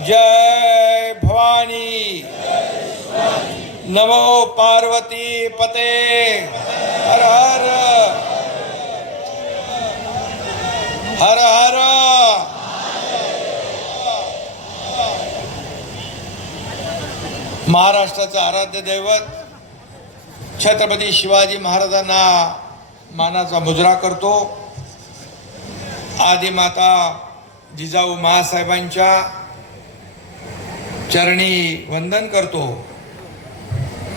जय भवानी। नमो पार्वती पते। हर हर। हर हर। महाराष्ट्राचं आराध्य दैवत छत्रपती शिवाजी महाराजांना मानाचा मुजरा करतो. आदिमाता जिजाऊ महासाहेबांच्या चरणी वंदन करतो.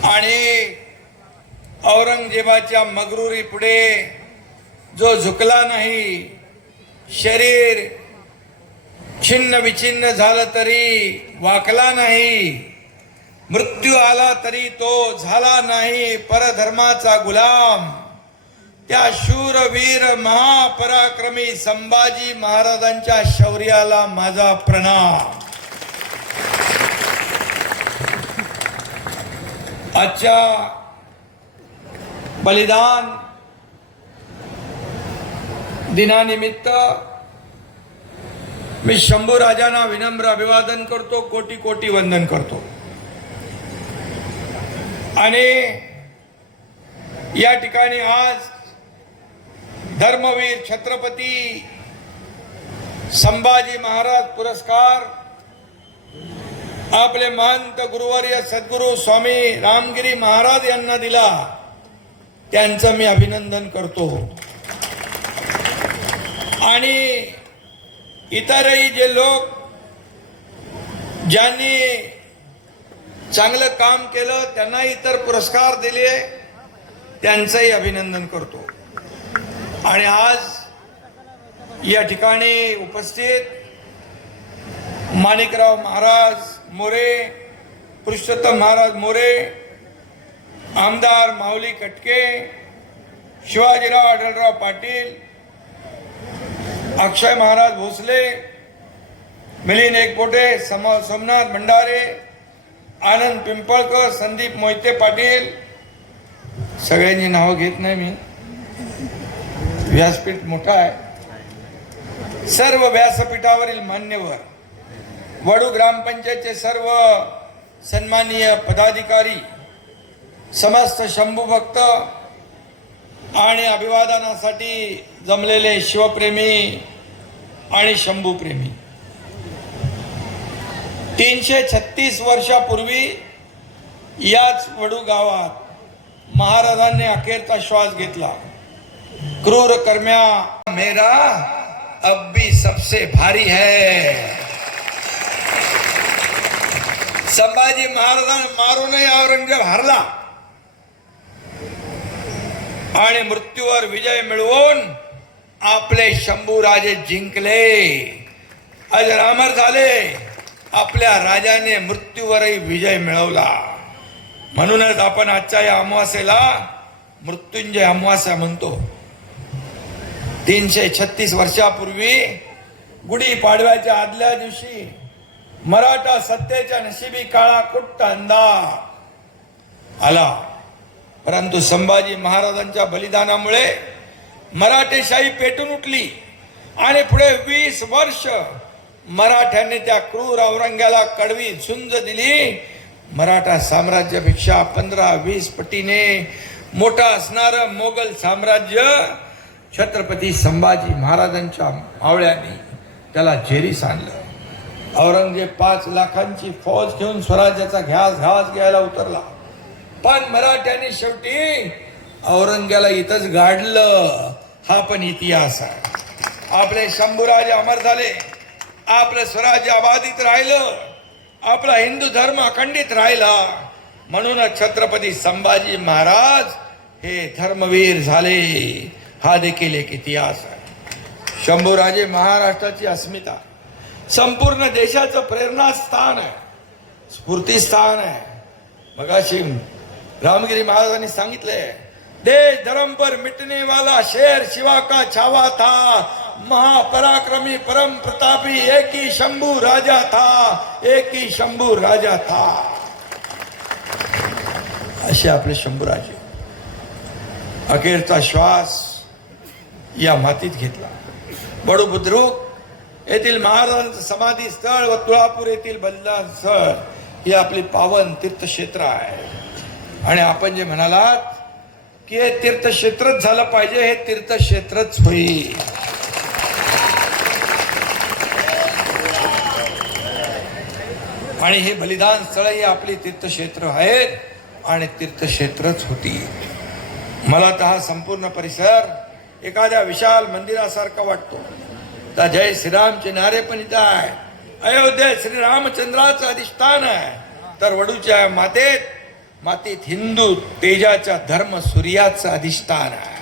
आणि औरंगजेबाच्या मगरुरी पुढे जो झुकला नाही शरीर छिन्न विछिन्न झालं तरी वाकला नाही मृत्यू आला तरी तो झाला नाही परधर्माचा गुलाम. त्या शूरवीर महापराक्रमी संभाजी महाराजांच्या शौर्याला माझा प्रणाम. आजच्या बलिदान दिनानिमित्त मी शंभू राजांना विनम्र अभिवादन करतो कोटी कोटी वंदन करतो. आणि या ठिकाणी आज धर्मवीर छत्रपती संभाजी महाराज पुरस्कार आपले महंत गुरुवर्य सद्गुरू स्वामी रामगिरी महाराज यांना दिला. त्यांचं मी अभिनंदन करतो. आणि इतरही जे लोक ज्यांनी चांगलं काम केलं त्यांना इतर पुरस्कार दिले. त्यांचंही अभिनंदन करतो. आणि आज या ठिकाणी उपस्थित माणिकराव महाराज मोरे पुरुषोत्तम महाराज मोरे आमदार माऊली कटके शिवाजीराव आढळराव पाटील अक्षय महाराज भोसले मिलिंद एकपोटे सम सोमनाथ भंडारे आनंद पिंपळकर संदीप मोहिते पाटील सगळ्यांची नावं घेत नाही मी. व्यासपीठ मोठा आहे. सर्व व्यासपीठावरील मान्यवर वडू ग्रामपंचायतचे सर्व सन्माननीय पदाधिकारी समस्त शंभू भक्त आणि अभिवादनासाठी जमलेले शिवप्रेमी आणि शंभूप्रेमी तीनशे छत्तीस वर्षापूर्वी याच वडू गावात महाराजांनी अखेरचा श्वास घेतला. क्रूर कर्म्या मेरा अब भी सबसे भारी है। संभाजी महाराजांना मारूनही औरंगजेब हरला। आणि मृत्यूवर विजय मिळवून आपले शंभू राजे जिंकले. आज रामर झाले आपल्या राजाने मृत्यूवरही विजय मिळवला. म्हणूनच आपण आजच्या या अमावास्येला मृत्युंजय अमावास्या म्हणतो. तीनशे छत्तीस वर्षापूर्वी गुढी पाडव्याच्या आदल्या दिवशी मराठा सत्तेच्या नशिबी काळा कुट्ट अंधार आला. परंतु संभाजी महाराजांच्या बलिदानामुळे मराठेशाही पेटून उठली आणि पुढे वीस वर्ष मराठ्यांनी त्या क्रूर औरंग्याला कडवी झुंज दिली. मराठा साम्राज्यापेक्षा पंधरा वीस पटीने मोठा असणारं मोगल साम्राज्य छत्रपती संभाजी महाराजांच्या मावळ्यांनी त्याला झेरीस आणलं. औरंगजेब पाच लाखांची फौज घेऊन स्वराज्याचा घ्यास घास घ्यायला उतरला. पण मराठ्यांनी शेवटी औरंग्याला इथंच गाडलं. हा पण इतिहास आहे. आपले शंभूराजे अमर झाले. आपलं स्वराज्य अबाधित राहिलं. आपला हिंदू धर्म अखंडित राहिला. म्हणूनच छत्रपती संभाजी महाराज हे धर्मवीर झाले. हा देखील एक इतिहास आहे. शंभूराजे महाराष्ट्राची अस्मिता. संपूर्ण देशाचं प्रेरणास्थान आहे. स्फूर्तीस्थान आहे. मगाशी रामगिरी महाराजांनी सांगितलंय देश धर्म पर मिटने वाला शेर शिवा का छावा था महापराक्रमी परम प्रतापी एक ही शंभू राजा था एक ही शंभू राजा था. असे आपले शंभूराजे. अखेरचा श्वास या मातीत घेतला. बडू बुद्रुक येथील महाराजांचं समाधी स्थळ व तुळापूर येथील बलिदान स्थळ ही आपली पावन तीर्थक्षेत्र आहे. आणि आपण जे म्हणालात की हे तीर्थक्षेत्रच झालं पाहिजे हे तीर्थक्षेत्रच होईल. आणि हे बलिदान स्थळ ही आपली तीर्थक्षेत्र आहेत आणि तीर्थक्षेत्रच होती. मला तर हा संपूर्ण परिसर एखाद्या विशाल मंदिरासारखा वाटतो. तर जय श्रीरामचे नारे पण इथं आहे. अयोध्या श्रीरामचंद्राचं अधिष्ठान आहे. तर वडूच्या मातेत मातीत हिंदू तेजाच्या धर्म सूर्याचं अधिष्ठान आहे.